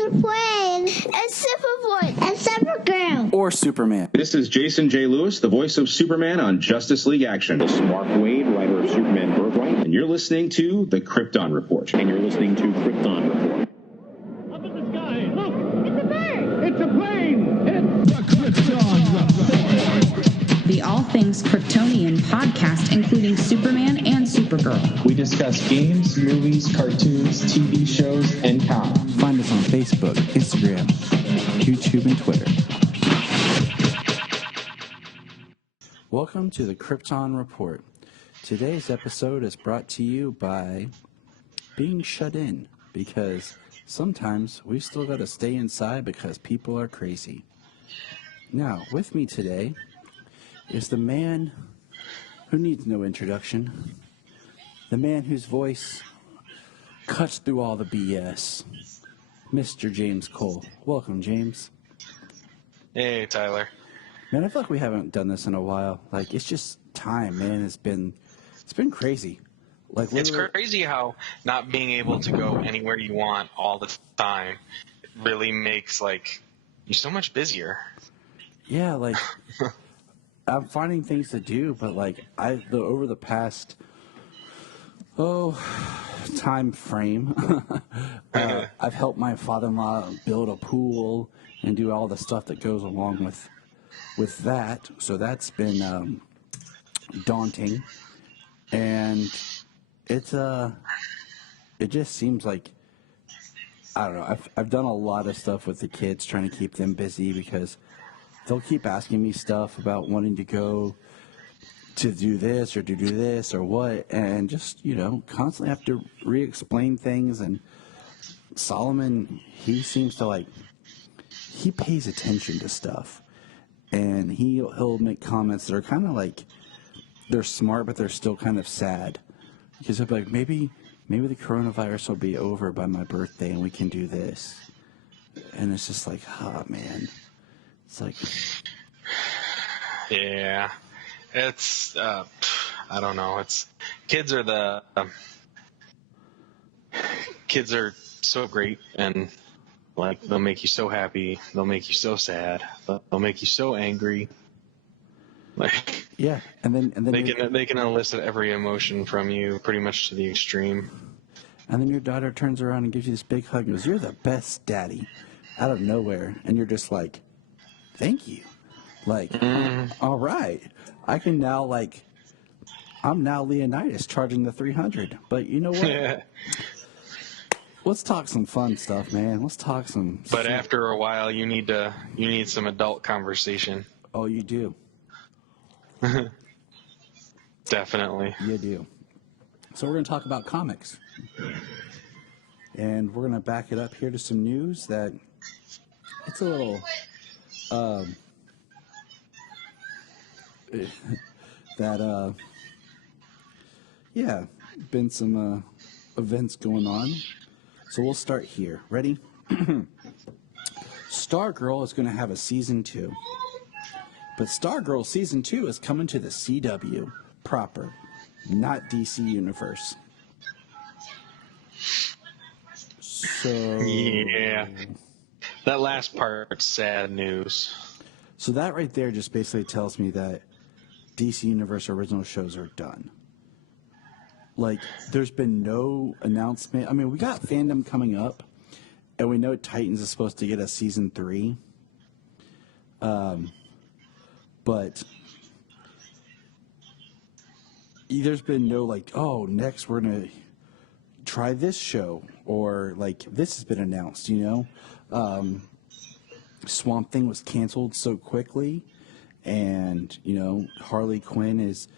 a plane. A Superboy. A Supergirl. Or Superman. This is Jason J. Lewis, the voice of Superman on Justice League Action. This is Mark Wade, writer of Superman Birthright. And you're listening to The Krypton Report. And you're listening to Krypton Report. Up in the sky, look! It's a bird! It's a plane! It's the Krypton Report! The All Things Kryptonian podcast, including Superman and Supergirl. We discuss games, movies, cartoons, TV shows, and comics. Find us on Facebook, Instagram, YouTube, and Twitter. Welcome to the Krypton Report. Today's episode is brought to you by being shut in, because sometimes we still got to stay inside because people are crazy. Now, with me today is the man who needs no introduction, the man whose voice cuts through all the BS, Mr. James Cole. Welcome, James. Hey, Tyler. Man, I feel like we haven't done this in a while. Like, it's just time, man. It's been crazy. Like, it's crazy how not being able to go anywhere you want all the time really makes, like, you so much busier. Yeah, like, I'm finding things to do, but, like, over the past, time frame, I've helped my father-in-law build a pool and do all the stuff that goes along with that. So that's been daunting, and it just seems like, I don't know, I've done a lot of stuff with the kids, trying to keep them busy, because they'll keep asking me stuff about wanting to go to do this or to do this or what, and just, constantly have to re-explain things. And Solomon, he seems to, he pays attention to stuff, and he'll make comments that are kind of like, they're smart, but they're still kind of sad, because he'll be like, maybe the coronavirus will be over by my birthday and we can do this. And it's just like, man. It's like, yeah, it's, I don't know. Kids are so great, and they'll make you so happy. They'll make you so sad. They'll make you so angry. Yeah. And then they can elicit every emotion from you pretty much to the extreme. And then your daughter turns around and gives you this big hug and goes, "You're the best daddy," out of nowhere. And you're just like, thank you. All right. I can now, I'm now Leonidas charging the 300. But you know what? Yeah. Let's talk some fun stuff, man. Let's talk some. But after a while, you need some adult conversation. Oh, you do. Definitely. You do. So we're going to talk about comics. And we're going to back it up here to some news that it's a little... been some events going on. So we'll start here. Ready? Stargirl is going to have a season 2. But Stargirl season 2 is coming to the CW proper, not DC Universe. So... yeah. That last part's sad news. So that right there just basically tells me that DC Universe original shows are done. There's been no announcement. I mean, we got Fandom coming up, and we know Titans is supposed to get a season 3. But there's been no, next we're going to try this show, or, this has been announced, Swamp Thing was canceled so quickly, and, Harley Quinn is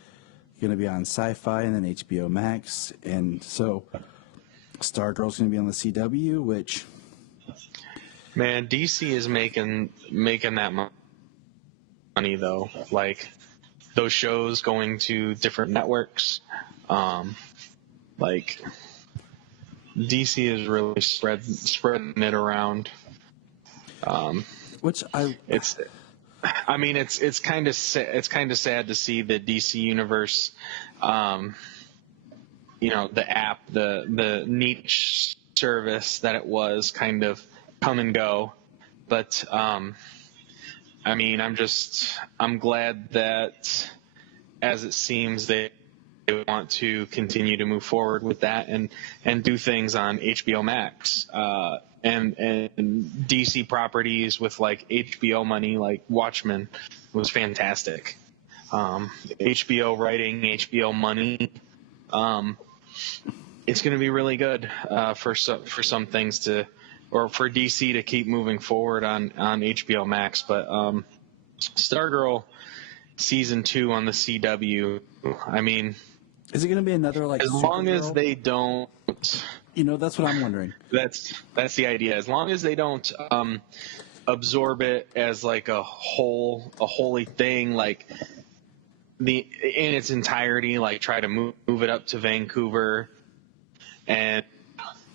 going to be on Sci-Fi and then HBO Max, and so Stargirl's going to be on the CW, which... Man, DC is making that money, though. Those shows going to different networks, DC is really spreading it around. Which it's kind of sad to see the DC Universe, the app, the niche service that it was, kind of come and go. But, I mean, I'm glad that, as it seems, they want to continue to move forward with that and do things on HBO Max, and DC properties with like HBO money, like Watchmen was fantastic. HBO writing, HBO money. It's going to be really good, for some things or for DC to keep moving forward on HBO Max. But, Stargirl season 2 on the CW, I mean, is it going to be another like as long as Supergirl? they don't, That's what I'm wondering. that's the idea. As long as they don't absorb it as like a holy thing, like in its entirety, like try to move it up to Vancouver, and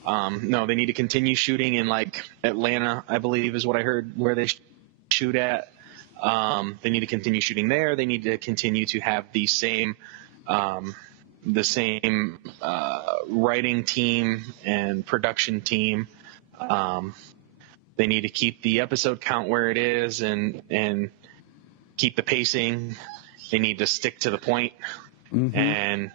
no, they need to continue shooting in like Atlanta, I believe is what I heard, where they shoot at. They need to continue shooting there. They need to continue to have the same writing team and production team. They need to keep the episode count where it is and keep the pacing. They need to stick to the point. Mm-hmm. And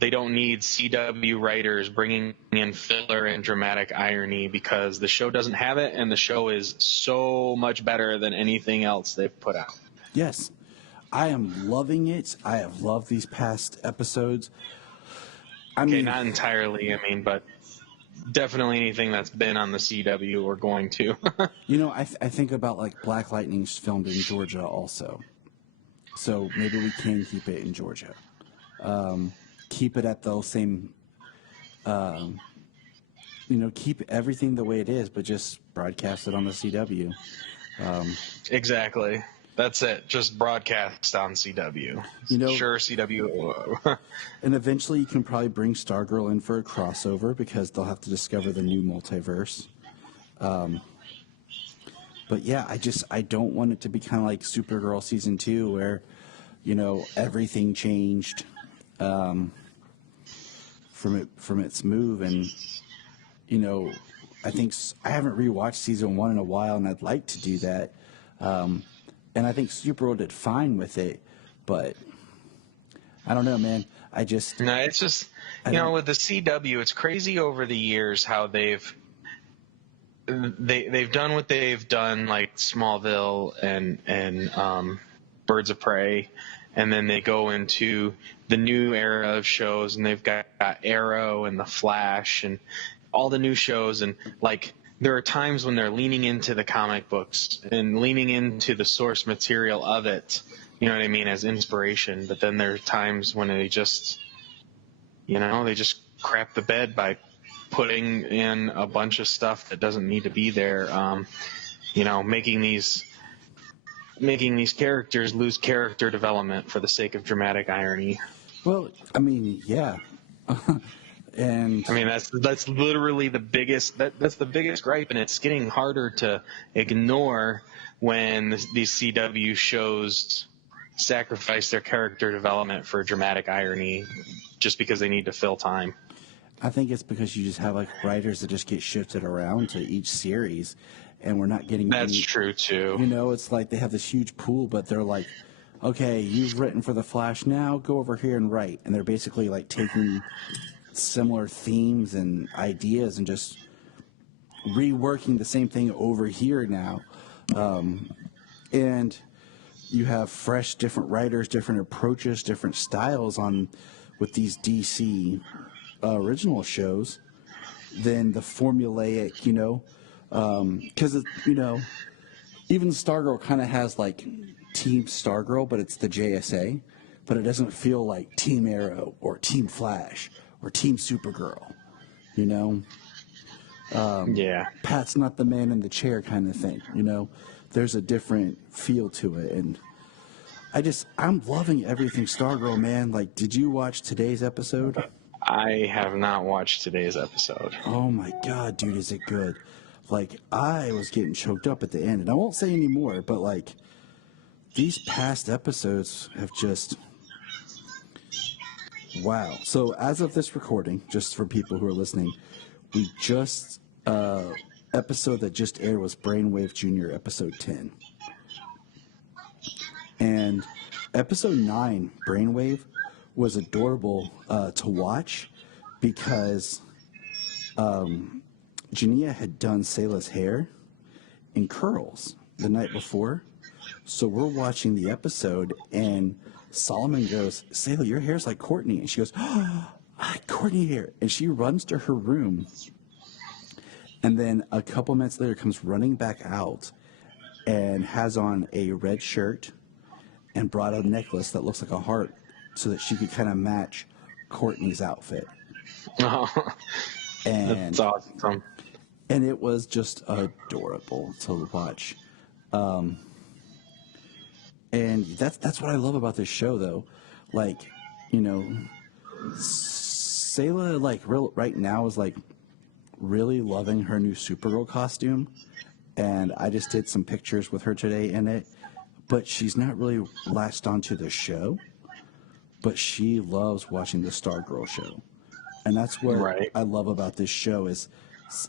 they don't need CW writers bringing in filler and dramatic irony, because the show doesn't have it, and the show is so much better than anything else they've put out. Yes. I am loving it. I have loved these past episodes. I mean, not entirely, but definitely anything that's been on the CW or going to. I think about like Black Lightning's filmed in Georgia also. So maybe we can keep it in Georgia. Keep it at those same, keep everything the way it is, but just broadcast it on the CW. Exactly. That's it. Just broadcast on CW. Sure, CW. And eventually you can probably bring Stargirl in for a crossover, because they'll have to discover the new multiverse. But yeah, I don't want it to be kind of like Supergirl season 2, where, everything changed from its move. And, I think I haven't rewatched season 1 in a while, and I'd like to do that. And I think Supergirl did fine with it, but I don't know, man. No, it's just, with the CW, it's crazy over the years how they've done what they've done, like Smallville and Birds of Prey, and then they go into the new era of shows, and they've got Arrow and The Flash and all the new shows, and like there are times when they're leaning into the comic books and leaning into the source material of it, as inspiration. But then there are times when they just, they just crap the bed by putting in a bunch of stuff that doesn't need to be there. Making these characters lose character development for the sake of dramatic irony. Well, yeah. And that's literally the biggest that's the biggest gripe, and it's getting harder to ignore when these CW shows sacrifice their character development for dramatic irony just because they need to fill time. I think it's because you just have like writers that just get shifted around to each series, and we're not getting That's true too. It's like they have this huge pool, but they're like, okay, you've written for The Flash, now go over here and write. And they're basically like taking similar themes and ideas and just reworking the same thing over here now. And you have fresh, different writers, different approaches, different styles with these DC original shows than the formulaic, because even Stargirl kind of has like Team Stargirl, but it's the JSA, but it doesn't feel like Team Arrow or Team Flash or Team Supergirl, Yeah. Pat's not the man in the chair kind of thing, There's a different feel to it, and I'm loving everything Stargirl, man. Like, did you watch today's episode? I have not watched today's episode. Oh my God, dude, is it good? Like, I was getting choked up at the end, and I won't say any more, but like, these past episodes have just, wow. So as of this recording, just for people who are listening, we just episode that just aired was Brainwave Jr., episode 10. And episode 9, Brainwave, was adorable to watch because Jania had done Sayla's hair in curls the night before. So we're watching the episode, and Solomon goes, Sayla, your hair's like Courtney. And she goes, oh, I like Courtney hair. And she runs to her room. And then a couple minutes later comes running back out and has on a red shirt and brought a necklace that looks like a heart so that she could kind of match Courtney's outfit. Oh, And that's awesome. and it was just adorable to watch. And that's what I love about this show, though. Like, you know, Sayla, like, right now is, like, really loving her new Supergirl costume. And I just did some pictures with her today in it. But she's not really latched onto the show. But she loves watching the Stargirl show. And that's what Right. I love about this show is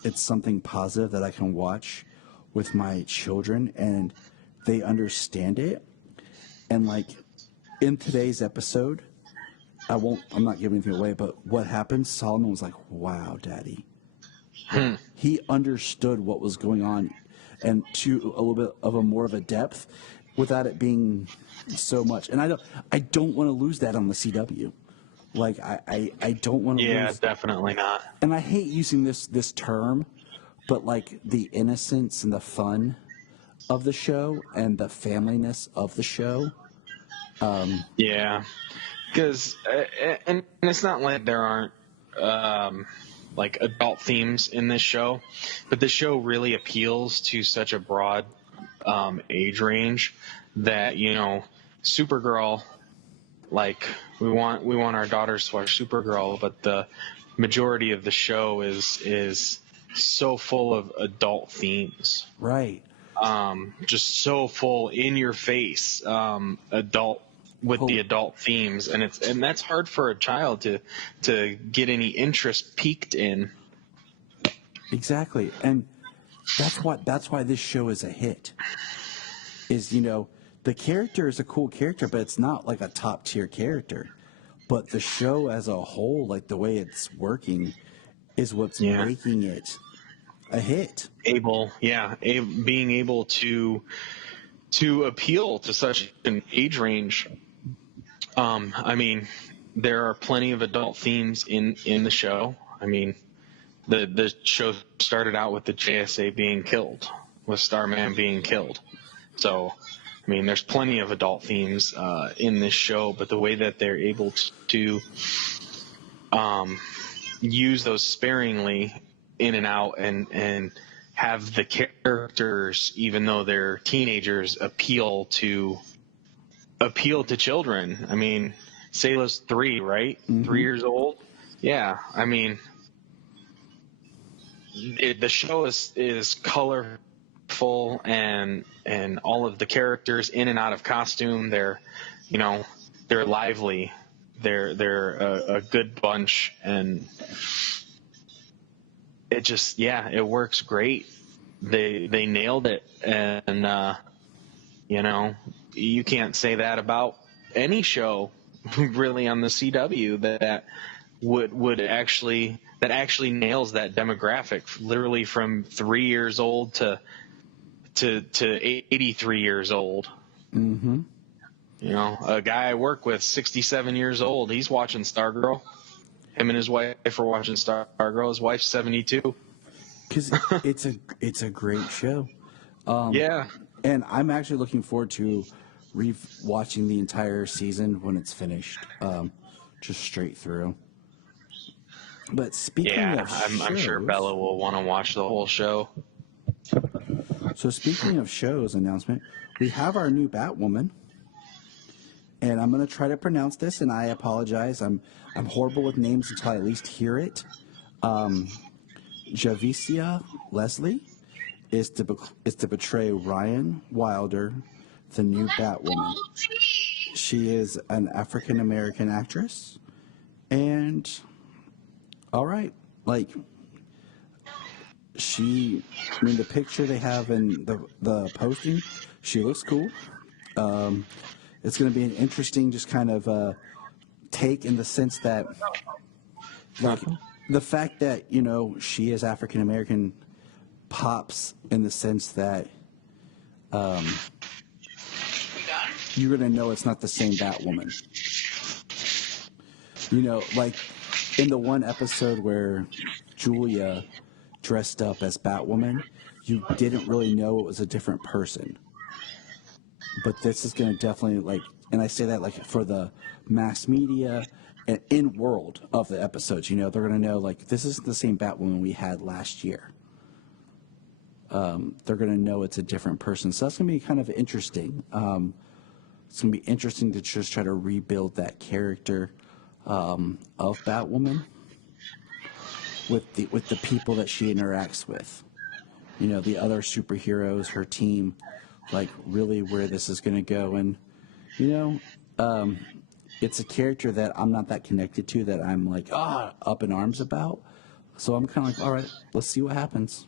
it's something positive that I can watch with my children, and they understand it. And like in today's episode, I'm not giving anything away, but what happened, Solomon was like, wow, Daddy. He understood what was going on, and to a little bit of a more of a depth without it being so much. And I don't want to lose that on the CW. Like I don't want to Yeah, lose. definitely not. And I hate using this term, but like the innocence and the fun of the show and the familyness of the show. Yeah, because and it's not like there aren't like adult themes in this show, but the show really appeals to such a broad age range that, you know, Supergirl, like we want our daughters to watch Supergirl, but the majority of the show is so full of adult themes. Right. Just so full in your face, adult with the adult themes, and that's hard for a child to get any interest peaked in. Exactly. And that's why this show is a hit. Is, you know, the character is a cool character, but it's not like a top tier character. But the show as a whole, like the way it's working, is what's making it a hit. Being able to appeal to such an age range. I mean, there are plenty of adult themes in the show. I mean, the show started out with the JSA being killed, with Starman being killed. So, I mean, there's plenty of adult themes in this show, but the way that they're able to use those sparingly in and out and have the characters, even though they're teenagers, appeal to children. I mean, Sayla's 3, right? Mm-hmm. 3 years old. Yeah, I mean, the show is colorful and all of the characters in and out of costume. They're lively. They're a good bunch, and it just it works great. They nailed it, and you can't say that about any show really on the CW that would actually nails that demographic, literally from 3 years old to 83 years old. Mm-hmm. You know, a guy I work with, 67 years old, he's watching Stargirl. Him and his wife are watching Stargirl. His wife's 72. Because it's a great show. Yeah. And I'm actually looking forward to watching the entire season when it's finished, just straight through. But speaking of shows, I'm sure Bella will want to watch the whole show. So speaking of shows announcement, we have our new Batwoman. And I'm going to try to pronounce this, and I apologize. I'm horrible with names until I at least hear it. Javicia Leslie is to portray Ryan Wilder, the new Batwoman. She is an African-American actress. And, all right, like, I mean, the picture they have in the posting, she looks cool. It's going to be an interesting, just kind of take in the sense that, like, the fact that she is African American pops in the sense that you're going to know it's not the same Batwoman. Like in the one episode where Julia dressed up as Batwoman, you didn't really know it was a different person. But this is going to definitely, and I say that, for the mass media and in world of the episodes, they're going to know, this isn't the same Batwoman we had last year. They're going to know it's a different person. So that's going to be kind of interesting. It's going to be interesting to just try to rebuild that character of Batwoman with the people that she interacts with. The other superheroes, her team, really where this is going to go. And, it's a character that I'm not that connected to, that I'm up in arms about. So I'm kind of all right, let's see what happens,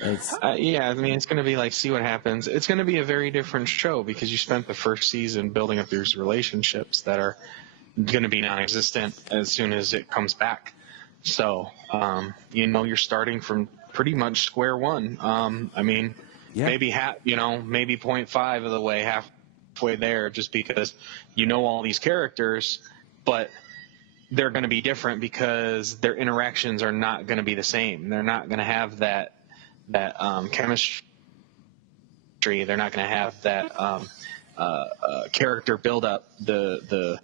It's, yeah, I mean, it's going to be see what happens. It's going to be a very different show because you spent the first season building up these relationships that are going to be non-existent as soon as it comes back. So, you're starting from pretty much square one. I mean, yeah. maybe maybe 0.5 of the way, halfway there, just because all these characters, but they're going to be different because their interactions are not going to be the same. They're not going to have that chemistry. They're not going to have that character build up, the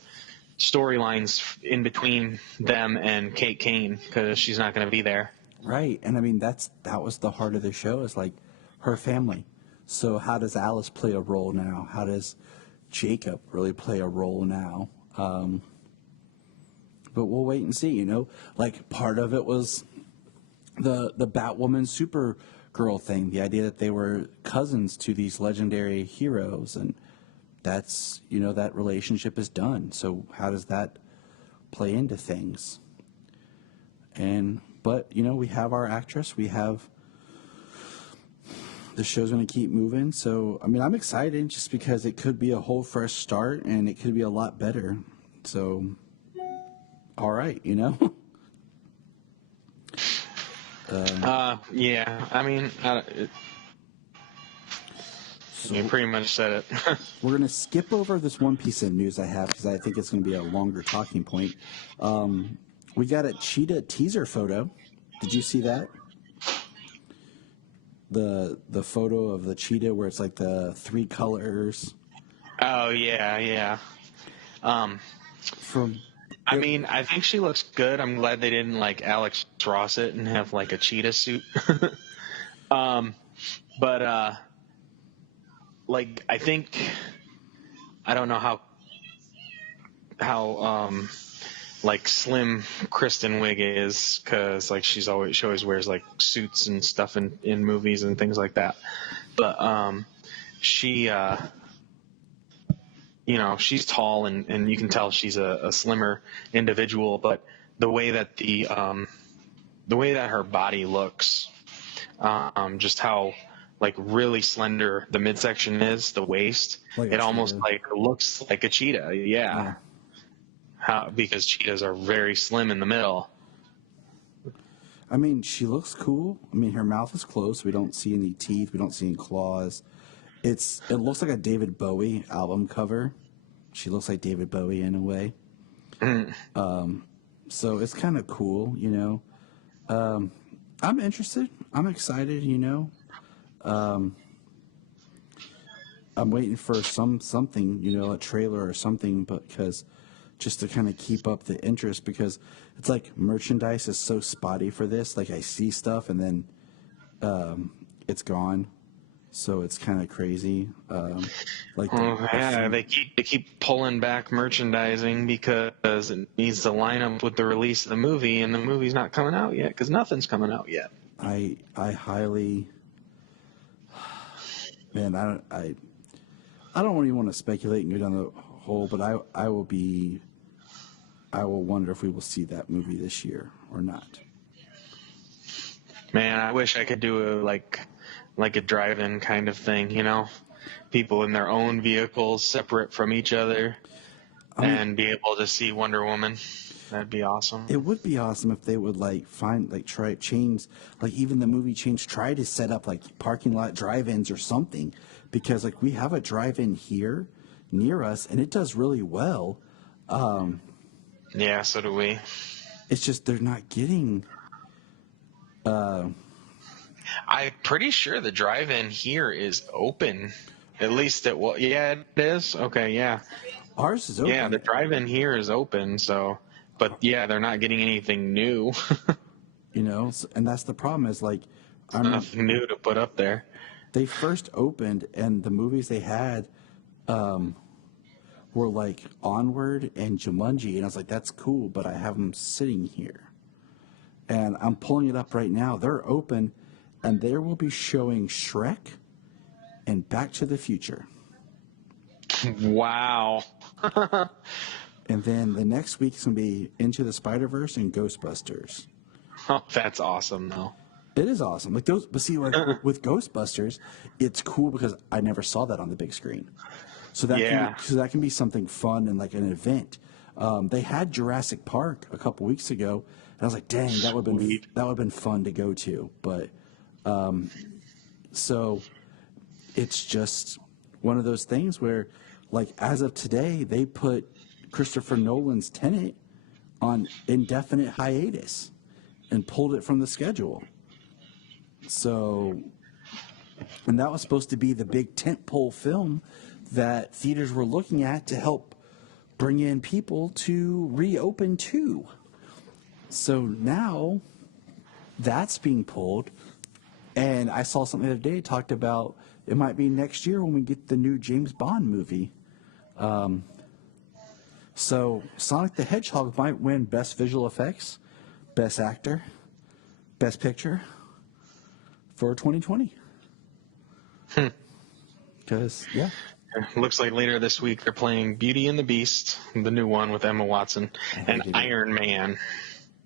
storylines in between them and Kate Kane, because she's not going to be there. Right. And I mean, that was the heart of the show, is her family. So how does Alice play a role now? How does Jacob really play a role now? But we'll wait and see, part of it was the Batwoman Supergirl thing, the idea that they were cousins to these legendary heroes, and that's, that relationship is done. So how does that play into things? But we have our actress, we have the show's going to keep moving. So, I mean, I'm excited just because it could be a whole fresh start and it could be a lot better. So, all right, Yeah, I mean, you pretty much said it. We're going to skip over this one piece of news I have because I think it's going to be a longer talking point. We got a Cheetah teaser photo. Did you see that? The photo of the cheetah where it's the three colors. Oh yeah. I mean, I think she looks good. I'm glad they didn't Alex Ross it and have a cheetah suit. But I think, I don't know how slim Kristen Wiig is, because she always wears suits and stuff in movies and things like that. But she she's tall and you can tell she's a slimmer individual, but the way that her body looks, just how really slender the midsection is, the waist, it almost looks like a cheetah. Yeah. Because cheetahs are very slim in the middle. I mean, she looks cool. I mean, her mouth is closed. We don't see any teeth. We don't see any claws. It looks like a David Bowie album cover. She looks like David Bowie in a way. So it's kind of cool, I'm interested. I'm excited, I'm waiting for something, a trailer or something, because just to kind of keep up the interest, because it's merchandise is so spotty for this. I see stuff and then it's gone. So it's kind of crazy. They keep pulling back merchandising because it needs to line up with the release of the movie, and the movie's not coming out yet because nothing's coming out yet. I highly, man, I don't even want to speculate and go down the hole, but I will wonder if we will see that movie this year or not. Man, I wish I could do like a drive-in kind of thing, people in their own vehicles, separate from each other, and be able to see Wonder Woman. That'd be awesome. It would be awesome if they would try change, like even the movie Change, try to set up like parking lot drive-ins or something, because like we have a drive-in here near us and it does really well. Yeah, so do we. It's just they're not getting. I'm pretty sure the drive-in here is open. At least yeah, it is. Okay, yeah. Ours is open. Yeah, the drive-in here is open. So, but yeah, they're not getting anything new. And that's the problem is like, nothing new to put up there. They first opened and the movies they had, were like Onward and Jumanji, and I was like, that's cool, but I have them sitting here. And I'm pulling it up right now. They're open, and they will be showing Shrek and Back to the Future. Wow. And then the next week is going to be Into the Spider-Verse and Ghostbusters. Oh, that's awesome, though. It is awesome. Like those, but see, like with Ghostbusters, it's cool because I never saw that on the big screen. So that can be something fun and like an event. They had Jurassic Park a couple weeks ago, and I was like, dang, that would have been fun to go to. But so it's just one of those things where, like, as of today, they put Christopher Nolan's Tenet on indefinite hiatus and pulled it from the schedule. So, and that was supposed to be the big tentpole film that theaters were looking at to help bring in people to reopen too. So now that's being pulled. And I saw something the other day talked about it might be next year when we get the new James Bond movie. So Sonic the Hedgehog might win Best Visual Effects, Best Actor, Best Picture for 2020. Because, yeah. Looks like later this week they're playing Beauty and the Beast, the new one with Emma Watson, and Iron Man.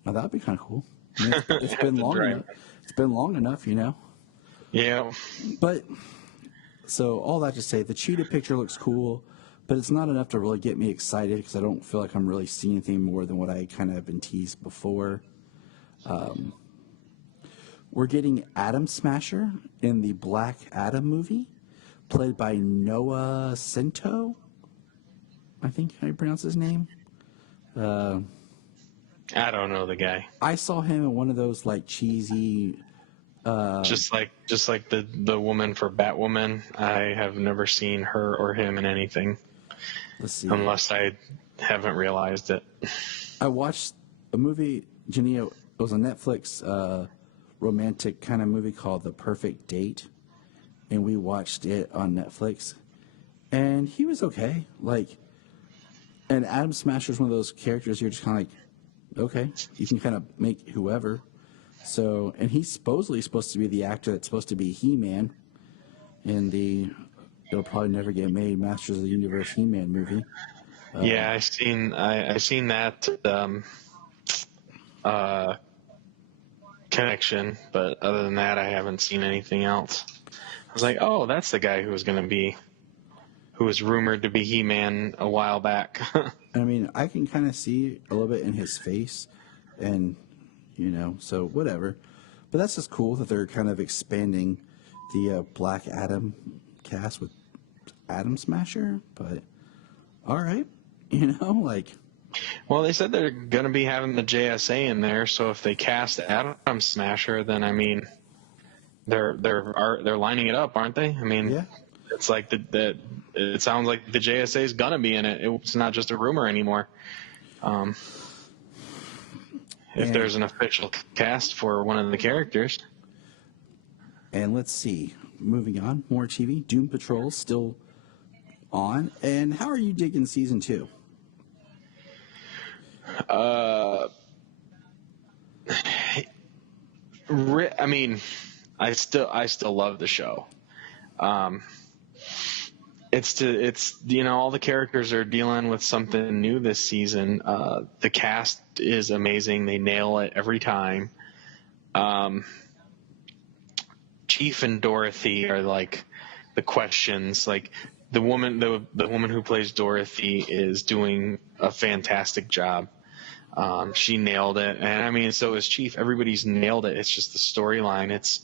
Now that would be kind of cool. I mean, it's been long enough. It's been long enough, Yeah. But, so all that to say, the Cheetah picture looks cool, but it's not enough to really get me excited because I don't feel like I'm really seeing anything more than what I kind of have been teased before. We're getting Atom Smasher in the Black Adam movie, played by Noah Cento. I think how you pronounce his name. I don't know the guy. I saw him in one of those like cheesy. Just like the woman for Batwoman. I have never seen her or him in anything. Let's see. Unless I haven't realized it. I watched a movie, Janine. It was a Netflix romantic kind of movie called The Perfect Date, and we watched it on Netflix, and he was okay. Like, and Atom Smasher is one of those characters you're just kind of like, okay, you can kind of make whoever. So, and he's supposedly supposed to be the actor that's supposed to be He-Man in the it'll probably never get made Masters of the Universe He-Man movie. Yeah, I seen that connection, but other than that, I haven't seen anything else. I was like, oh, that's the guy who was rumored to be He-Man a while back. I mean, I can kind of see a little bit in his face, and so whatever. But that's just cool that they're kind of expanding the Black Adam cast with Atom Smasher. But all right, Well, they said they're going to be having the JSA in there, so if they cast Atom Smasher, then I mean, they're lining it up, aren't they? I mean, yeah. It's like it sounds like the JSA is going to be in it. It's not just a rumor anymore. If there's an official cast for one of the characters. And let's see, moving on, more TV. Doom Patrol still on. And how are you digging season 2? I mean, I still love the show. It's all the characters are dealing with something new this season. The cast is amazing. They nail it every time. Chief and Dorothy are like the questions. Like the woman who plays Dorothy is doing a fantastic job. She nailed it, and I mean, so is Chief. Everybody's nailed it. It's just the storyline. It's,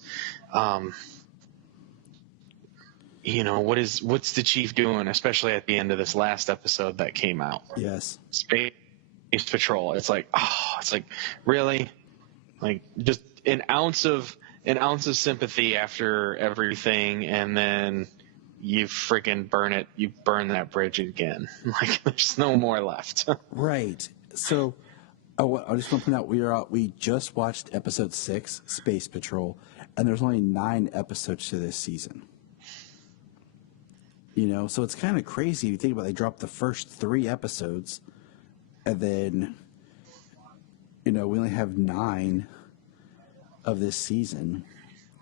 what's the Chief doing, especially at the end of this last episode that came out? Yes. Space Patrol. It's like, really, like just an ounce of sympathy after everything, and then you freaking burn it. You burn that bridge again. Like there's no more left. Right. So I just want to point out we just watched episode 6, Space Patrol, and there's only 9 episodes to this season. So it's kind of crazy. You think about it, they dropped the first 3 episodes, and then we only have 9 of this season.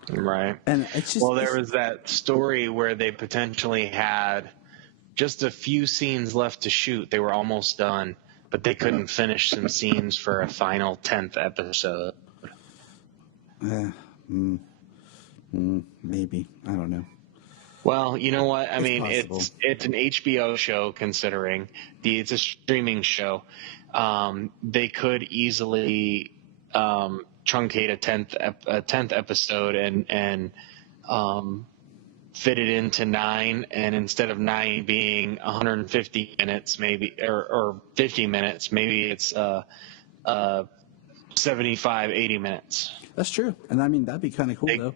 Right. And it's just there was that story where they potentially had just a few scenes left to shoot. They were almost done, but they couldn't finish some scenes for a final 10th episode. Maybe. I don't know. Well, you know what? I mean, possible. it's an HBO show, considering it's a streaming show. They could easily truncate a 10th episode and fit it into 9, and instead of 9 being 150 minutes, maybe or 50 minutes, maybe it's 75, 80 minutes. That's true. And I mean, that'd be kind of cool, though.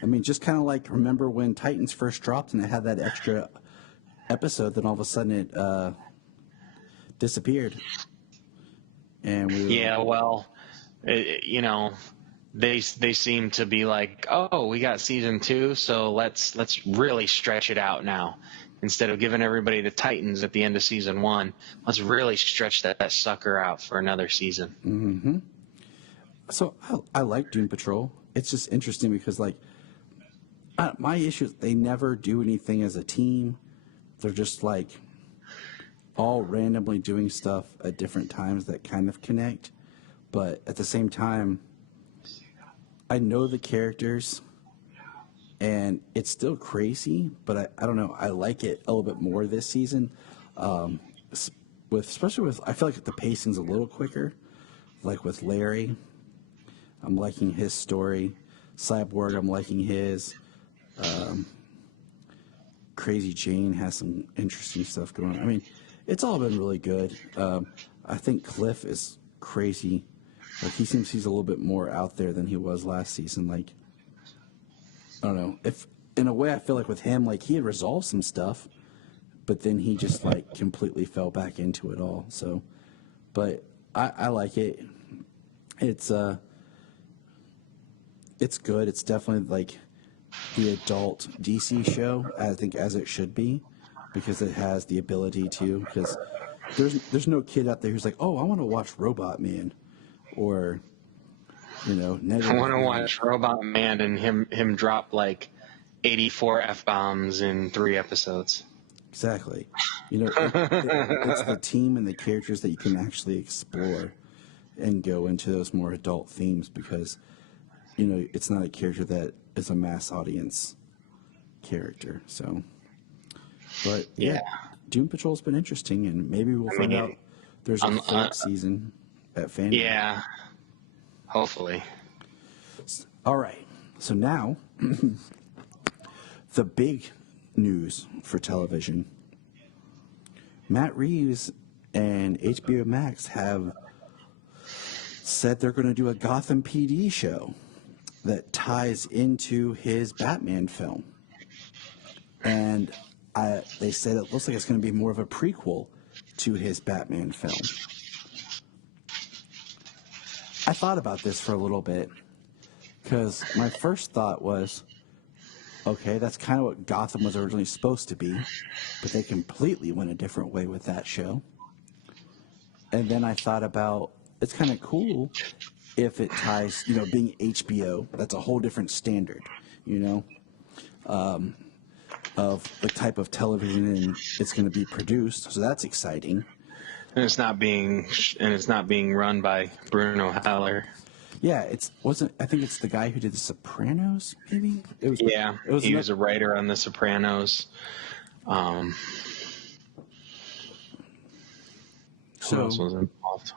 I mean, just kind of like, remember when Titans first dropped and it had that extra episode, then all of a sudden it disappeared. And they seem to be like, oh, we got season 2, so let's really stretch it out now. Instead of giving everybody the Titans at the end of season 1, let's really stretch that sucker out for another season. Mm-hmm. So I like Doom Patrol. It's just interesting because, like, my issue is they never do anything as a team. They're just, like, all randomly doing stuff at different times that kind of connect. But at the same time, I know the characters, and it's still crazy, but I don't know. I like it a little bit more this season. Especially with, I feel like the pacing's a little quicker. Like with Larry, I'm liking his story. Cyborg, I'm liking his. Crazy Jane has some interesting stuff going on. I mean, it's all been really good. I think Cliff is crazy. Like, he seems he's a little bit more out there than he was last season. Like, I don't know. If in a way, I feel like with him, like, he had resolved some stuff, but then he just, like, completely fell back into it all. So, but I like it. It's good. It's definitely like the adult DC show, I think, as it should be, because it has the ability to. Because there's no kid out there who's like, oh, I want to watch Robot Man, or I want to watch Robot Man and him drop like 84 F-bombs in 3 episodes. Exactly. It's the team and the characters that you can actually explore and go into those more adult themes, because it's not a character that is a mass audience character. So, but yeah, Doom Patrol's been interesting, and maybe we'll find out there's a 3rd season at Fandom. Yeah, hopefully. All right, so now the big news for television. Matt Reeves and HBO Max have said they're going to do a Gotham PD show that ties into his Batman film. And they said it looks like it's going to be more of a prequel to his Batman film. I thought about this for a little bit, because my first thought was, okay, that's kind of what Gotham was originally supposed to be, but they completely went a different way with that show. And then I thought about, it's kind of cool if it ties, being HBO, that's a whole different standard, of the type of television it's going to be produced. So that's exciting. And it's not being run by Bruno Heller. Yeah, I think it's the guy who did The Sopranos, maybe? He was a writer on The Sopranos. Who else was involved?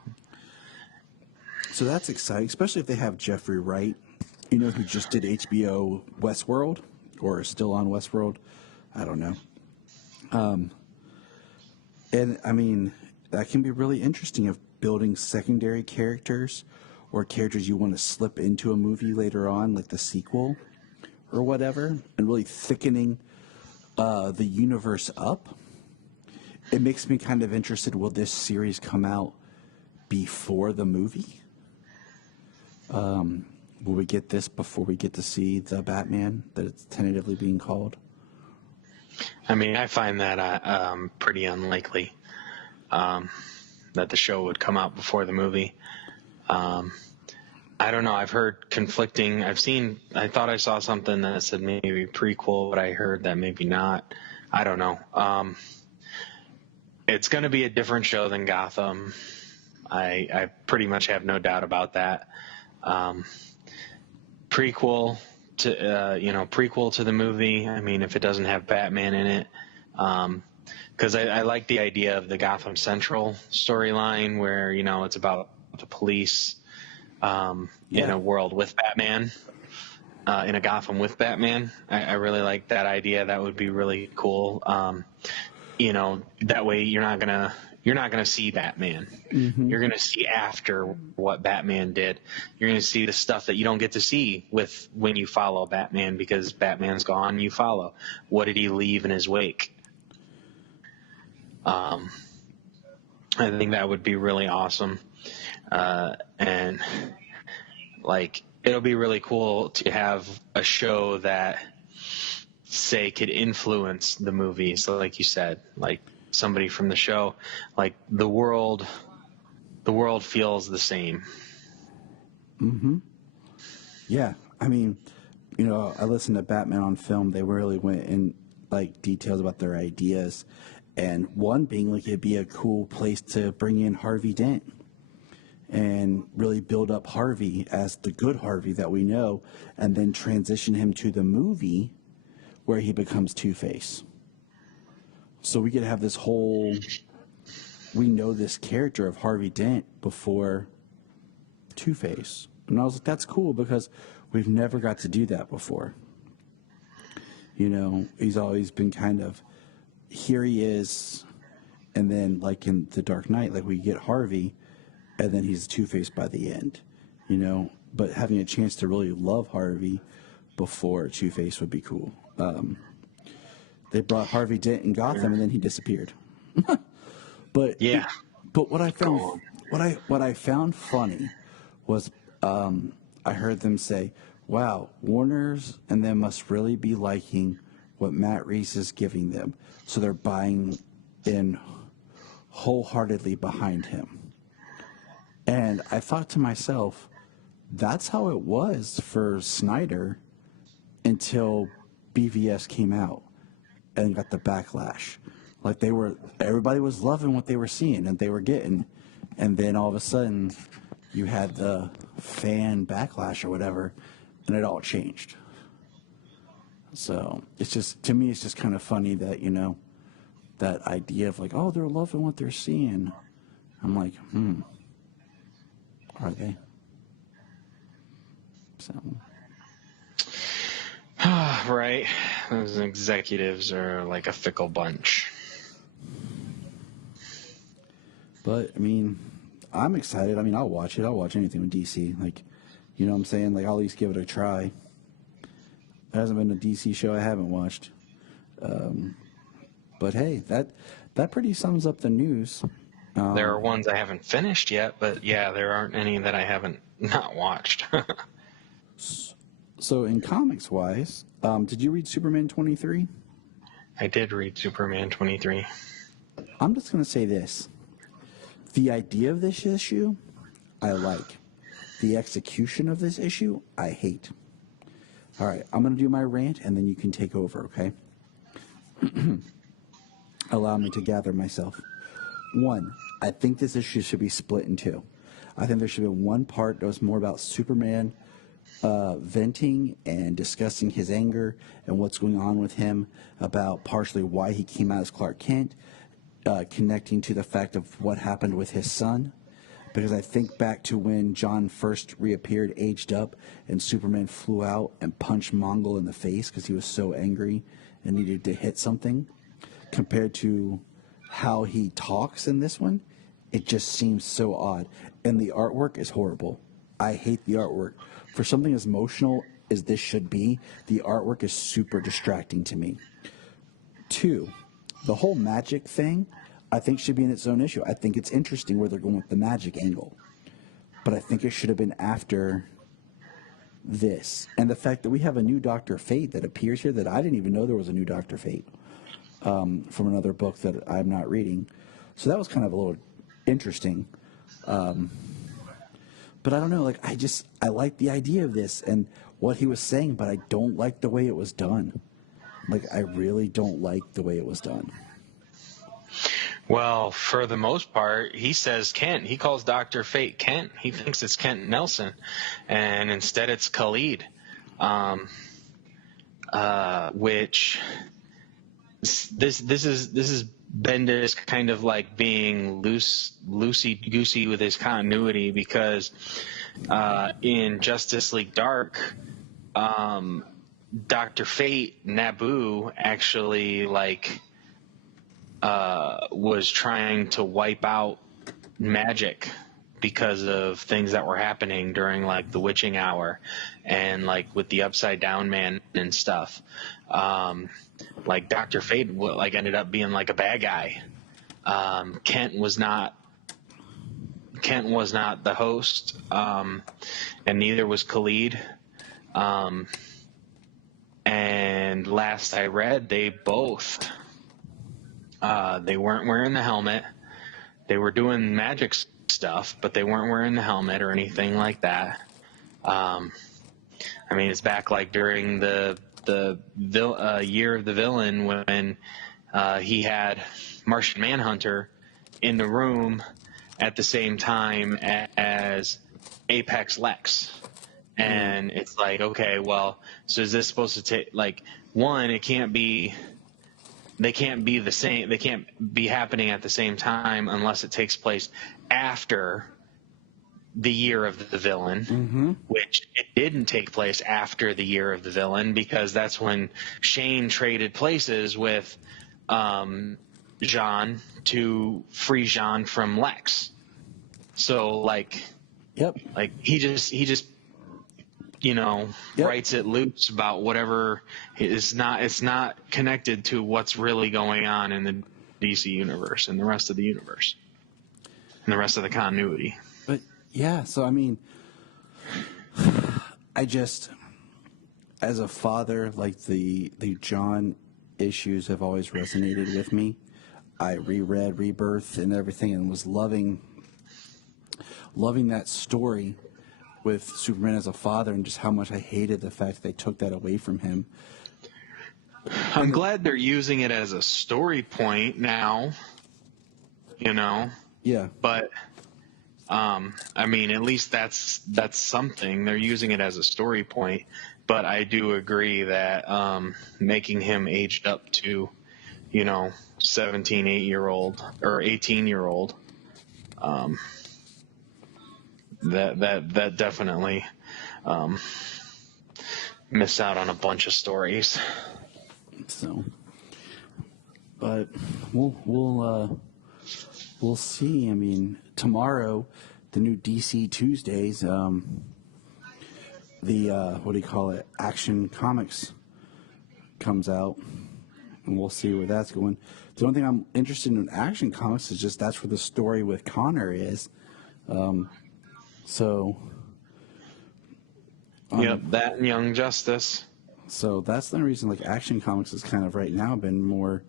So that's exciting, especially if they have Jeffrey Wright, who just did HBO Westworld, or is still on Westworld. I don't know. And I mean, that can be really interesting of building secondary characters or characters you want to slip into a movie later on, like the sequel or whatever, and really thickening the universe up. It makes me kind of interested, will this series come out before the movie? Will we get this before we get to see the Batman that it's tentatively being called? I mean, I find that pretty unlikely that the show would come out before the movie. I don't know. I've heard conflicting. I thought I saw something that said maybe prequel, but I heard that maybe not. I don't know. It's going to be a different show than Gotham. I pretty much have no doubt about that. Prequel to the movie. I mean, if it doesn't have Batman in it, because I like the idea of the Gotham Central storyline where it's about the police in a world with Batman, in a Gotham with Batman. I really like that idea. That would be really cool. That way you're not gonna see Batman. Mm-hmm. You're gonna see after what Batman did. You're gonna see the stuff that you don't get to see when you follow Batman, because Batman's gone. You follow. What did he leave in his wake? I think that would be really awesome. And it'll be really cool to have a show that, say, could influence the movie. So like you said, like somebody from the show, like the world feels the same. Mm-hmm. Yeah. I mean, I listened to Batman on Film. They really went in details about their ideas, and one being it'd be a cool place to bring in Harvey Dent and really build up Harvey as the good Harvey that we know, and then transition him to the movie where he becomes Two-Face. So we could have this whole, we know this character of Harvey Dent before Two-Face. And I was like, that's cool, because we've never got to do that before. He's always been kind of, here he is, and then in The Dark Knight, we get Harvey, and then he's Two-Face by the end, But having a chance to really love Harvey before Two-Face would be cool. They brought Harvey Dent in Gotham, and then he disappeared. But what I found funny was I heard them say, "Wow, Warner's and them must really be liking what Matt Reeves is giving them, so they're buying in wholeheartedly behind him." And I thought to myself, that's how it was for Snyder until BVS came out and got the backlash. Everybody was loving what they were seeing and they were getting, and then all of a sudden you had the fan backlash or whatever, and it all changed. So it's just, to me, it's just kind of funny that, that idea of oh, they're loving what they're seeing. I'm like, are they? So. Right. Those executives are like a fickle bunch. But, I mean, I'm excited. I mean, I'll watch it. I'll watch anything with DC. You know what I'm saying? I'll at least give it a try. There hasn't been a DC show I haven't watched. But, hey, that pretty sums up the news. There are ones I haven't finished yet, but yeah, there aren't any that I haven't not watched. So in comics-wise, did you read Superman 23? I did read Superman 23. I'm just going to say this. The idea of this issue, I like. The execution of this issue, I hate. All right, I'm going to do my rant, and then you can take over, okay? Allow me to gather myself. One, I think this issue should be split in two. I think there should have been one part that was more about Superman venting and discussing his anger and what's going on with him, about partially why he came out as Clark Kent, connecting to the fact of what happened with his son. Because I think back to when John first reappeared, aged up, and Superman flew out and punched Mongol in the face because he was so angry and needed to hit something, compared to how he talks in this one. It just seems so odd. And the artwork is horrible. I hate the artwork. For something as emotional as this should be, the artwork is super distracting to me. 2, the whole magic thing, I think should be in its own issue. I think it's interesting where they're going with the magic angle. But I think it should have been after this. And the fact that we have a new Dr. Fate that appears here, that I didn't even know there was a new Dr. Fate from another book that I'm not reading. So that was kind of a little interesting. But I don't know, like, I like the idea of this and what he was saying, but I don't like the way it was done. Like, I really don't like the way it was done. Well, for the most part, he says Kent. He calls Dr. Fate Kent. He thinks it's Kent Nelson, and instead it's Khalid, which this is Bendis kind of like being loosey-goosey with his continuity, because in Justice League Dark, Dr. Fate, Naboo, actually was trying to wipe out magic because of things that were happening during like the witching hour and like with the Upside Down Man and stuff. Like Dr. Fate ended up being like a bad guy. Kent was not the host, and neither was Khalid. And last I read, they both they weren't wearing the helmet. They were doing magic stuff, but they weren't wearing the helmet or anything like that. I mean, it's back like during the Year of the Villain, when he had Martian Manhunter in the room at the same time as Apex Lex. And it's like, okay, well, so is this supposed to take, like, one, they can't be the same, they can't be happening at the same time unless it takes place after the Year of the Villain, which it didn't take place after the Year of the Villain, because that's when Shane traded places with Jean to free Jean from Lex. So like he just writes it loose about whatever. It's not connected to what's really going on in the DC universe and the rest of the universe and the rest of the continuity. But yeah, so I mean, I just, as a father, like the John issues have always resonated with me. I reread Rebirth and everything and was loving that story with Superman as a father, and just how much I hated the fact that they took that away from him. I'm glad they're using it as a story point now, Yeah. But I mean, at least that's something. They're using it as a story point. But I do agree that making him aged up to, 17, 8-year-old or 18-year-old, that definitely miss out on a bunch of stories. So, but we'll see. I mean, tomorrow, the new DC Tuesdays, the Action Comics comes out, and we'll see where that's going. The only thing I'm interested in Action Comics is just that's where the story with Connor is. That and Young Justice. So that's the reason, like, Action Comics has kind of right now been more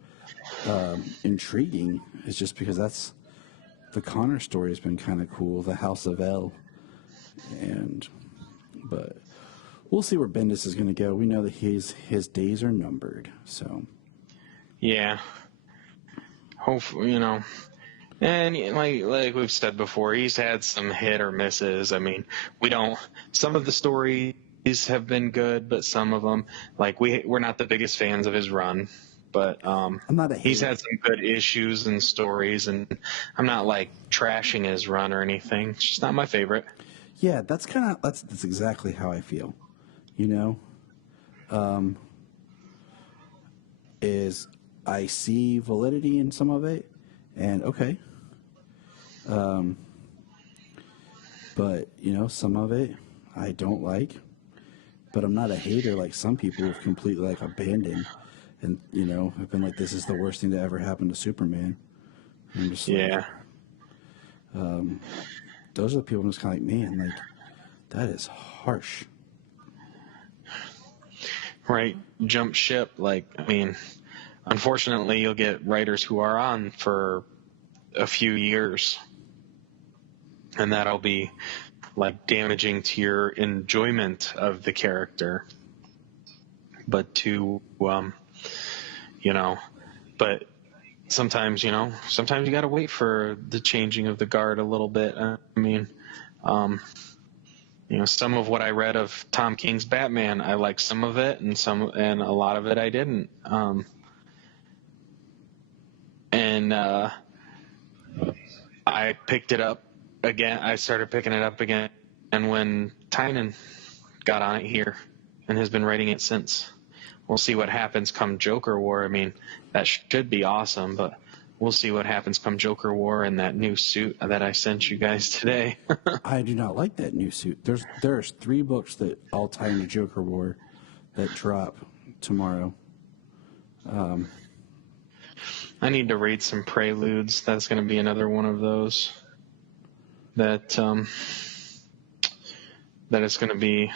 intriguing. It's just because that's the Connor story has been kind of cool, the House of L, but we'll see where Bendis is going to go. We know that his days are numbered. So yeah, hopefully, And like we've said before, he's had some hit or misses. I mean, some of the stories have been good, but some of them, like we're not the biggest fans of his run. But I'm not a hater. he's had some good issues and stories, and I'm not like trashing his run or anything. It's just not my favorite. Yeah, that's exactly how I feel. Is I see validity in some of it, and okay. But some of it I don't like. But I'm not a hater like some people who've completely like abandoned, and have been like, this is the worst thing to ever happen to Superman. And I'm just like, those are the people I'm just kind of like, man, like that is harsh. Right, jump ship. Like, I mean, unfortunately, you'll get writers who are on for a few years, and that'll be like damaging to your enjoyment of the character. But but sometimes you got to wait for the changing of the guard a little bit. I mean, some of what I read of Tom King's Batman, I liked some of it, and a lot of it I didn't. I picked it up again. I started picking it up again, and when Tynan got on it here, and has been writing it since. We'll see what happens come Joker War. I mean, that should be awesome, but we'll see what happens come Joker War and that new suit that I sent you guys today. I do not like that new suit. There's 3 books that all tie into Joker War that drop tomorrow. I need to read some Preludes. That's going to be another one of those that it's going to be.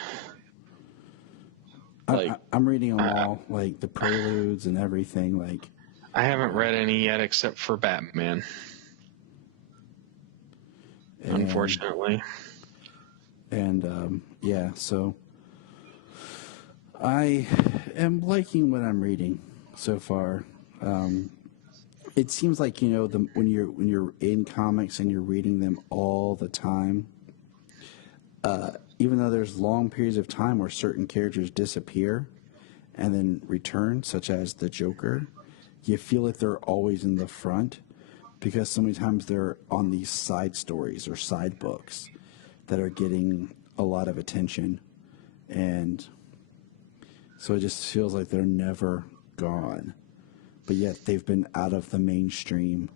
Like, I'm reading them all, like the Preludes and everything. Like, I haven't read any yet except for Batman. Unfortunately. And so I am liking what I'm reading so far. It seems like when you're in comics and you're reading them all the time, even though there's long periods of time where certain characters disappear and then return, such as the Joker, you feel like they're always in the front because so many times they're on these side stories or side books that are getting a lot of attention. And so it just feels like they're never gone. But yet they've been out of the mainstream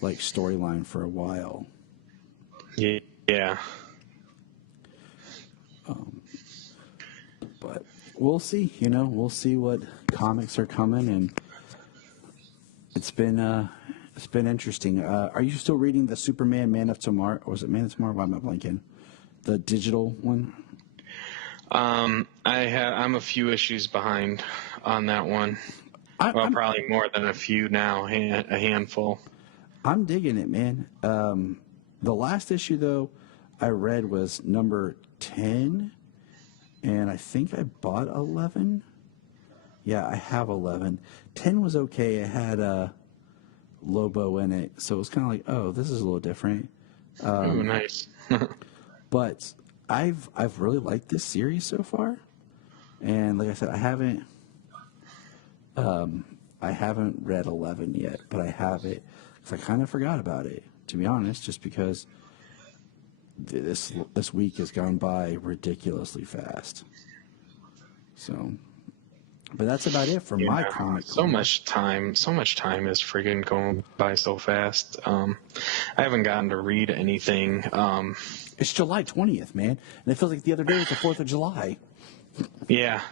like storyline for a while. Yeah. But we'll see, we'll see what comics are coming, and it's been interesting. Are you still reading the Superman Man of Tomorrow? Or was it Man of Tomorrow? Why am I blanking? The digital one? I'm a few issues behind on that one. I'm probably more than a few now, a handful. I'm digging it, man. The last issue, though, I read was number 10, and I think I bought 11. Yeah, I have 11. 10 was okay. It had Lobo in it, so it was kind of like, oh, this is a little different. Oh, nice. But I've really liked this series so far, and like I said, I haven't read 11 yet, but I have it because I kind of forgot about it, to be honest, just because this week has gone by ridiculously fast. So, but that's about it for my comic. So much time is friggin' going by so fast. I haven't gotten to read anything. It's July 20th, man, and it feels like the other day was the 4th of July. Yeah,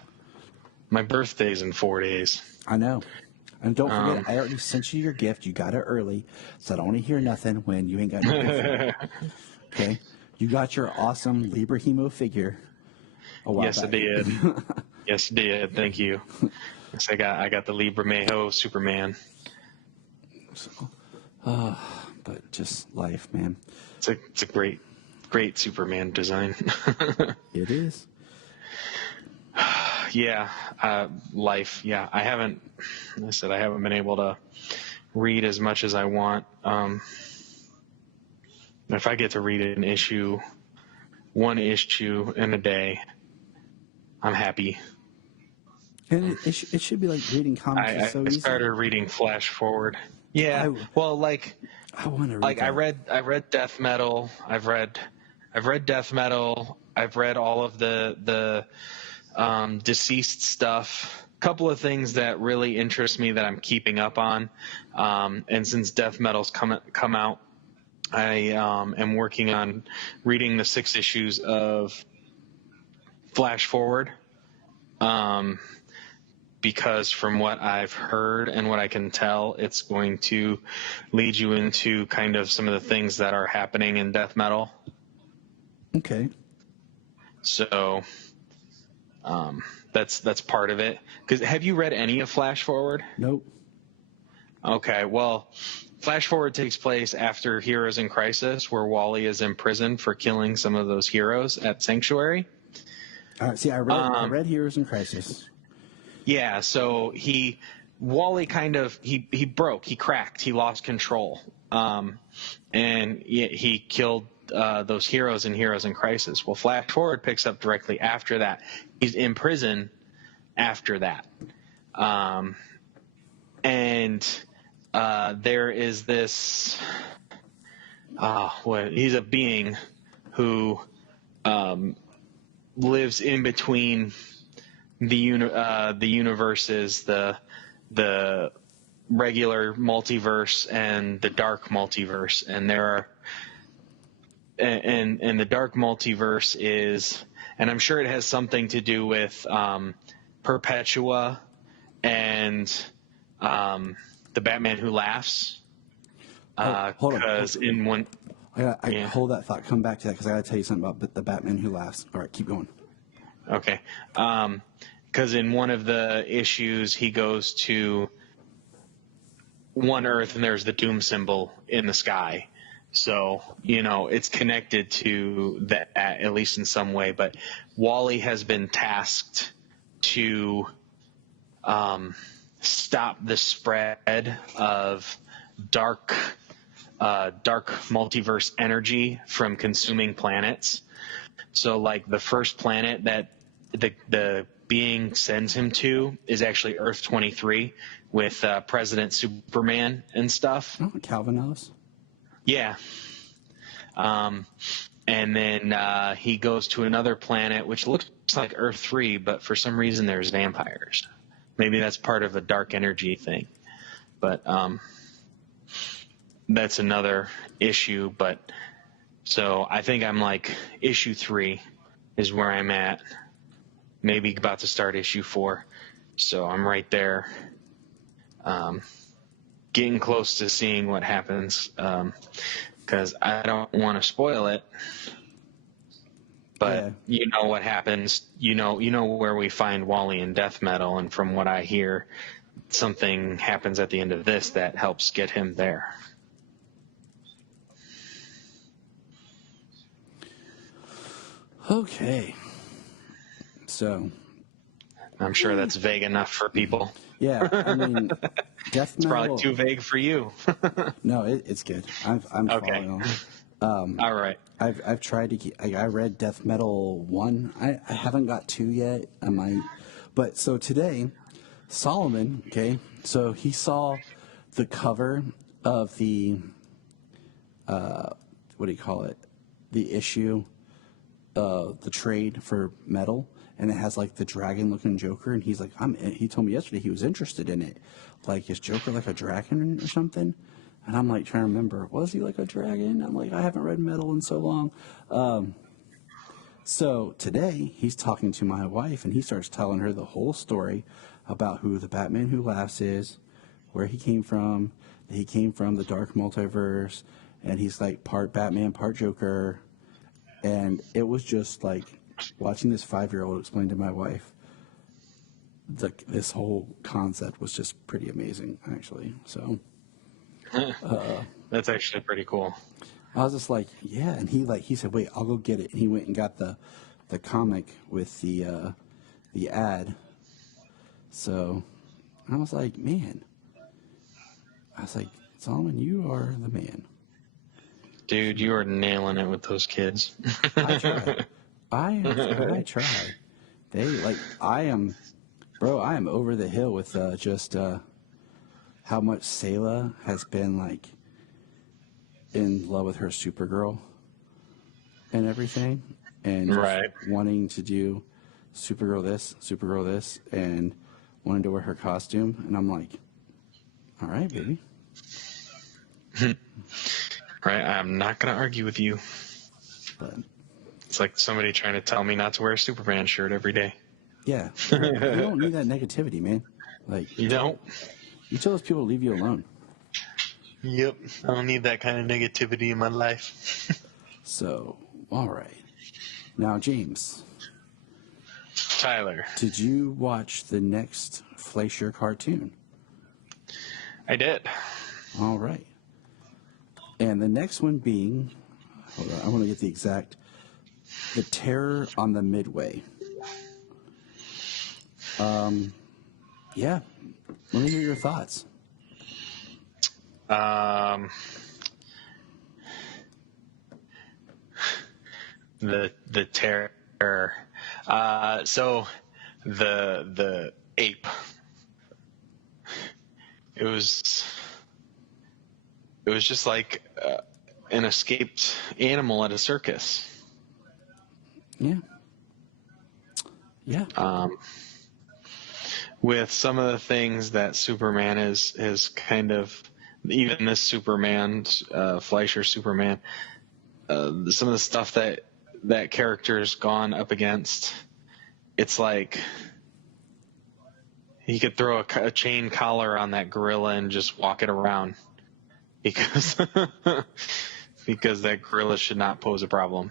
my birthday's in 4 days. I know. And don't forget, I already sent you your gift. You got it early, so I don't want to hear nothing when you ain't got no gift. Okay? You got your awesome Libra Hemo figure a while Yes, back. I did. Yes, I did. Thank you. Yes, I got the Libra Mayho Superman. So, but just life, man. It's a great Superman design. It is. Yeah, life. Yeah, I haven't been able to read as much as I want. If I get to read one issue in a day, I'm happy. And it should be like reading comics is so I easy. started reading Flash Forward. Yeah, I want to read that. I read Death Metal. I've read Death Metal. I've read all of the deceased stuff. A couple of things that really interest me that I'm keeping up on. And since Death Metal's come out, I am working on reading the 6 issues of Flash Forward. Because from what I've heard and what I can tell, it's going to lead you into kind of some of the things that are happening in Death Metal. Okay. So that's part of it. Because have you read any of Flash Forward? Nope. Okay, well, Flash Forward takes place after Heroes in Crisis, where Wally is in prison for killing some of those heroes at Sanctuary. All right. See, I read Heroes in Crisis. Yeah, so Wally kind of he broke, he cracked, he lost control, and he killed those heroes in Heroes in Crisis. Well, Flash Forward picks up directly after that. He's in prison after that, and there is this. He's a being who lives in between the universes, the regular multiverse and the dark multiverse, and there are and the dark multiverse is, and I'm sure it has something to do with Perpetua and the Batman Who Laughs. Hold on. In one, hold that thought. Come back to that because I got to tell you something about the Batman Who Laughs. All right, keep going. Okay. Because in one of the issues, he goes to one Earth and there's the doom symbol in the sky. So, it's connected to that, at least in some way. But Wally has been tasked to stop the spread of dark multiverse energy from consuming planets. So, like, the first planet that the being sends him to is actually Earth 23 with President Superman and stuff. Oh, Calvin Ellis. Yeah. And then he goes to another planet which looks like Earth 3, but for some reason there's vampires. Maybe that's part of a dark energy thing. But that's another issue. But so I think I'm like issue 3 is where I'm at. Maybe about to start issue 4. So I'm right there. Getting close to seeing what happens. Because I don't want to spoil it. But You know what happens. You know where we find Wally in Death Metal. And from what I hear, something happens at the end of this that helps get him there. Okay. So, I'm sure that's vague enough for people. Yeah, I mean, Death Metal. It's probably too vague for you. No, it's good. I'm okay. following on. All right. I've tried to keep. I read Death Metal 1. I haven't got 2 yet. I might. But so today, Solomon. Okay, so he saw the cover of the what do you call it? The issue. The trade for Metal, and it has like the dragon-looking Joker, and he's like, he told me yesterday he was interested in it. Like, is Joker like a dragon or something? And I'm like trying to remember, was he like a dragon? I'm like, I haven't read Metal in so long. So today he's talking to my wife, and he starts telling her the whole story about who the Batman Who Laughs is, where he came from. He came from the dark multiverse, and he's like part Batman, part Joker. And it was just like watching this 5-year-old explain to my wife this whole concept was just pretty amazing, actually. So that's actually pretty cool. I was just like, yeah. And he said, wait, I'll go get it. And he went and got the comic with the ad. So I was like, man. I was like, Solomon, you are the man. Dude, you are nailing it with those kids. I try. I try. I am over the hill with just how much Sayla has been like in love with her Supergirl and everything, and just Right. wanting to do Supergirl this, and wanting to wear her costume, and I'm like, all right, baby. Right, I'm not going to argue with you. But It's like somebody trying to tell me not to wear a Superman shirt every day. yeah, you don't need that negativity, man. Like, You don't? you tell those people to leave you alone. Yep. I don't need that kind of negativity in my life. So, all right. Now, James, Tyler. did you watch the next Fleischer cartoon? I did. All right. And the next one being, hold on, I want to get the Terror on the Midway. Yeah. Let me hear your thoughts. The terror. So the ape. It was just like an escaped animal at a circus. Yeah. Yeah. With some of the things that Superman is kind of, even this Superman, Fleischer Superman, some of the stuff that character's gone up against, it's like he could throw a chain collar on that gorilla and just walk it around because because that gorilla should not pose a problem.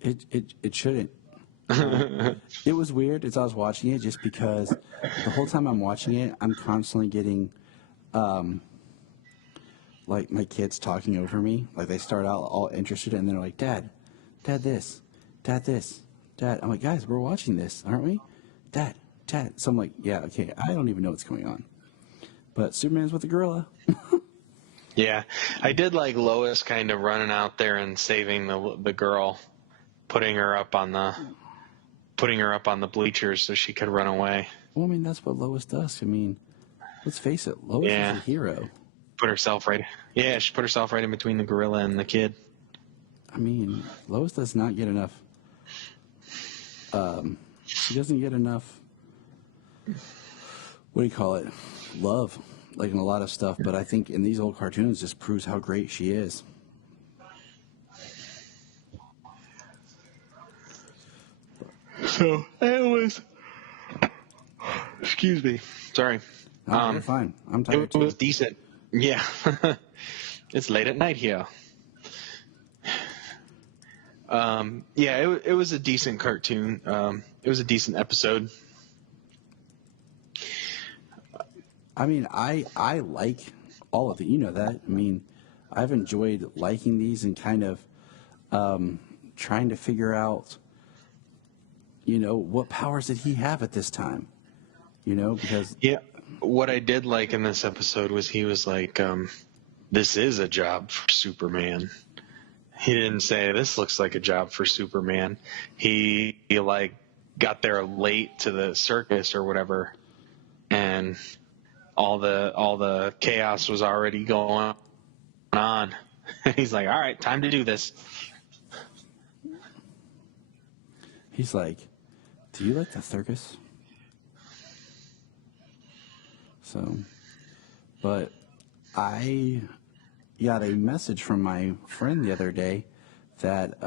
It shouldn't. It was weird as I was watching it, just because the whole time I'm watching it, I'm constantly getting, like, my kids talking over me. Like, they start out all interested, and they're like, Dad this, Dad this, Dad. I'm like, guys, we're watching this, aren't we? Dad. So I'm like, yeah, okay, I don't even know what's going on. But Superman's with the gorilla. Yeah, I did like Lois kind of running out there and saving the girl, putting her up on the bleachers so she could run away. Well, I mean, that's what Lois does. I mean, let's face it, Lois is a hero. She put herself right in between the gorilla and the kid. I mean, Lois does not get enough. She doesn't get enough. What do you call it? Love, like in a lot of stuff. But I think in these old cartoons, just proves how great she is. So it was. Excuse me. Sorry. No, you're fine. I'm tired It too. was decent. Yeah. It's late at night here. It was a decent cartoon. It was a decent episode. I mean, I like all of it. You know that. I mean, I've enjoyed liking these and kind of trying to figure out, what powers did he have at this time? Because... Yeah. What I did like in this episode was he was like, this is a job for Superman. He didn't say, this looks like a job for Superman. He like got there late to the circus or whatever, and all the chaos was already going on. He's like, all right, time to do this. He's like, do you like the circus? So, but I got a message from my friend the other day that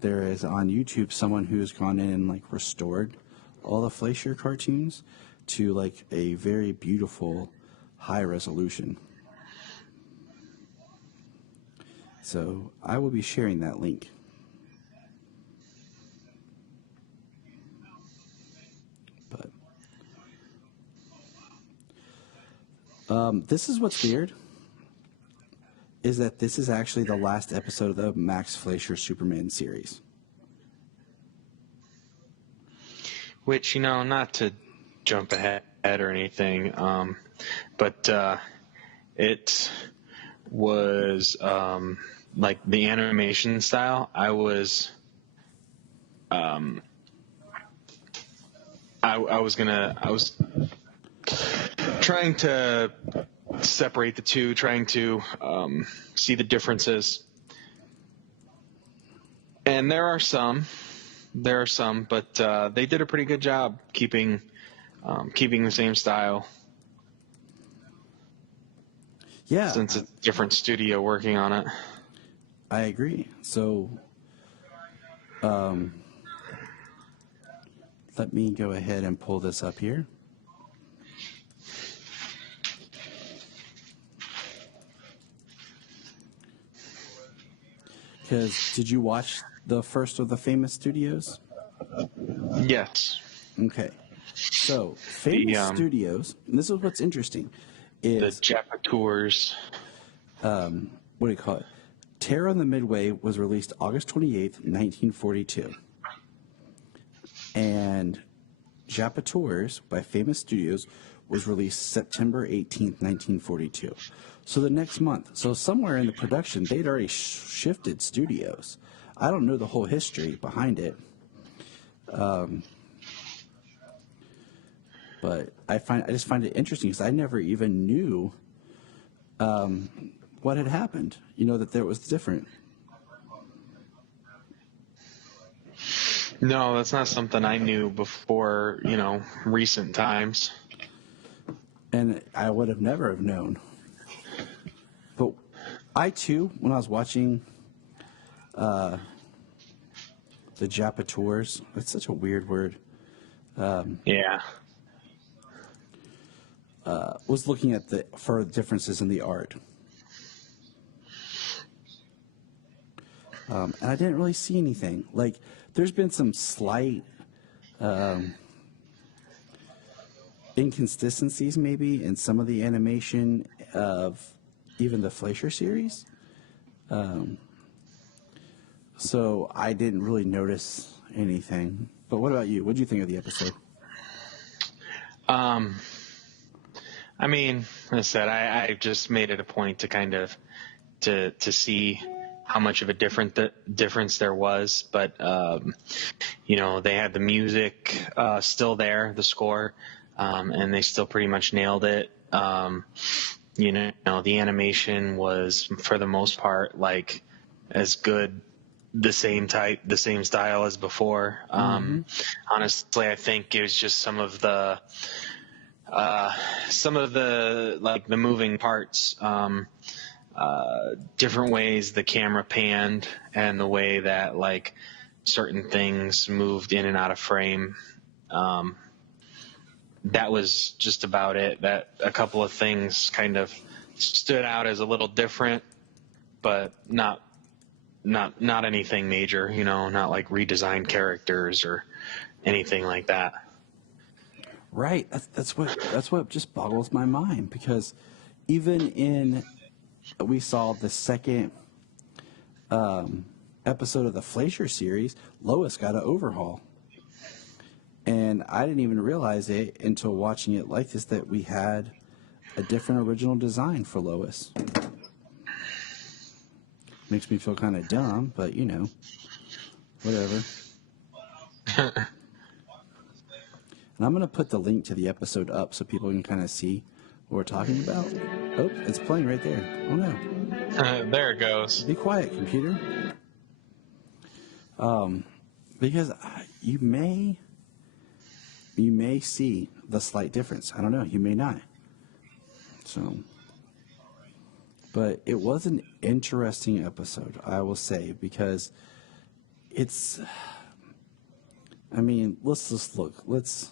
there is on YouTube someone who's gone in and like restored all the Fleischer cartoons to like a very beautiful high resolution. So I will be sharing that link. But this is what's weird, is that this is actually the last episode of the Max Fleischer Superman series. Which, not to jump ahead or anything, but it was like the animation style. I was trying to separate the two, trying to see the differences. And there are some, but they did a pretty good job keeping the same style. Yeah. Since it's a different studio working on it. I agree. So, let me go ahead and pull this up here. Because did you watch the first of the Famous Studios? Yes. Okay. So, Famous Studios, and this is what's interesting, is... The Japoteurs. What do you call it? Terror on the Midway was released August 28th, 1942. And Japoteurs by Famous Studios was released September 18th, 1942. So the next month. So somewhere in the production, they'd already shifted studios. I don't know the whole history behind it. But I just find it interesting because I never even knew what had happened. You know, that there was different. No, that's not something I knew before, recent times. And I would have never have known. But I, too, when I was watching the Japoteurs, it's such a weird word. Yeah. Was looking at for differences in the art. And I didn't really see anything. Like, there's been some slight inconsistencies maybe in some of the animation of even the Fleischer series. So I didn't really notice anything. But what about you? What did you think of the episode? I mean, as I said, I just made it a point to kind of to see how much of a difference there was, but they had the music still there, the score, and they still pretty much nailed it. The animation was for the most part like as good, the same style as before. Honestly, I think it was just some of the like the moving parts, different ways the camera panned and the way that like certain things moved in and out of frame. That was just about it. That a couple of things kind of stood out as a little different, but not anything major, not like redesigned characters or anything like that. Right. That's what just boggles my mind, because even we saw the second episode of the Fleischer series, Lois got an overhaul. And I didn't even realize it until watching it like this, that we had a different original design for Lois. Makes me feel kind of dumb, but whatever. And I'm going to put the link to the episode up so people can kind of see what we're talking about. Oh, it's playing right there. Oh, no. There it goes. Be quiet, computer. Because you may see the slight difference. I don't know. You may not. So, but it was an interesting episode, I will say, because it's, I mean, let's just look. Let's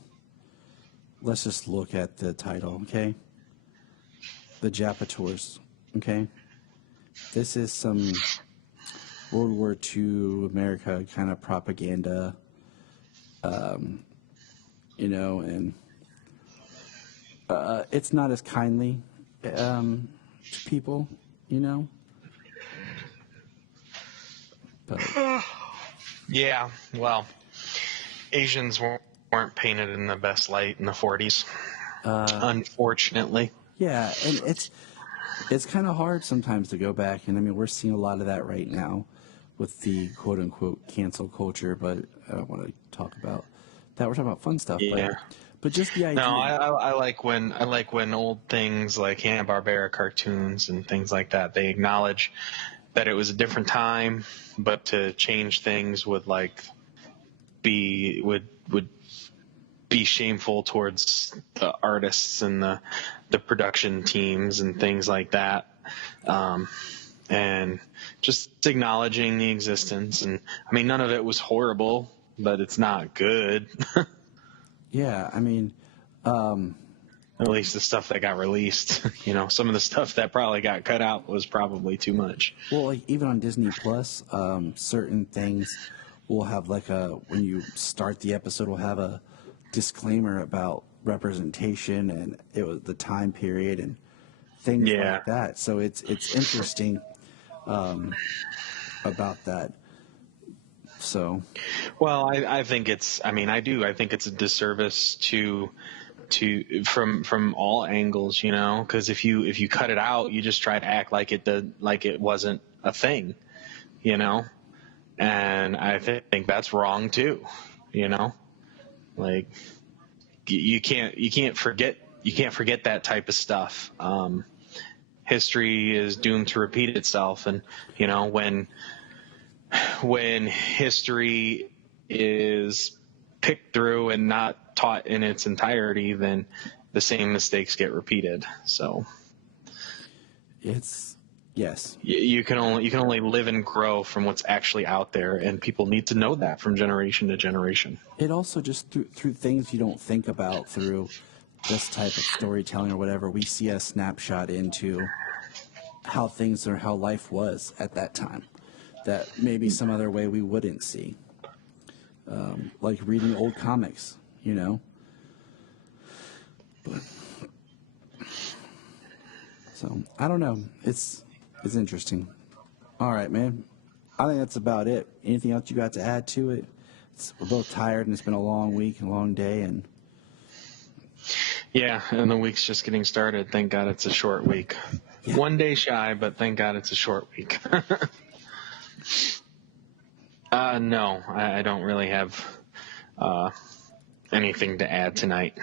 just look at the title, okay? The Japoteurs, okay? This is some World War II America kind of propaganda, and it's not as kindly to people, But yeah, well, Asians weren't painted in the best light in the 40s, unfortunately. Yeah, and it's kind of hard sometimes to go back, and I mean, we're seeing a lot of that right now with the quote-unquote cancel culture, but I don't want to talk about that. We're talking about fun stuff. Yeah. But just the idea. No, I like when old things like Hanna-Barbera cartoons and things like that, they acknowledge that it was a different time, but to change things would be shameful towards the artists and the production teams and things like that. And just acknowledging the existence. And I mean, none of it was horrible, but it's not good. Yeah, I mean, at least the stuff that got released, some of the stuff that probably got cut out was probably too much. well, like even on Disney Plus, certain things will have when you start the episode, will have a disclaimer about representation and it was the time period and things like that. So it's interesting about that. So, well, I think I think it's a disservice from all angles, because if you cut it out, you just try to act like it wasn't a thing, and I think that's wrong too, like you can't forget that type of stuff. History is doomed to repeat itself, and when history is picked through and not taught in its entirety, then the same mistakes get repeated. So yes, you can only live and grow from what's actually out there, and people need to know that from generation to generation. It also just through things you don't think about through this type of storytelling or whatever, we see a snapshot into how things or how life was at that time that maybe some other way we wouldn't see. Like reading old comics, But so I don't know. It's interesting. All right, man. I think that's about it. Anything else you got to add to it? We're both tired, and it's been a long week, a long day, and yeah, and the week's just getting started. Thank God it's a short week. Yeah. 1 day shy, but thank God it's a short week. No, I don't really have anything to add tonight.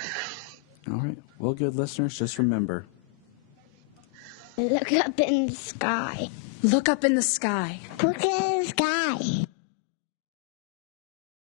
All right. Well, good listeners, just remember. Look up in the sky. Look up in the sky. Look in the sky.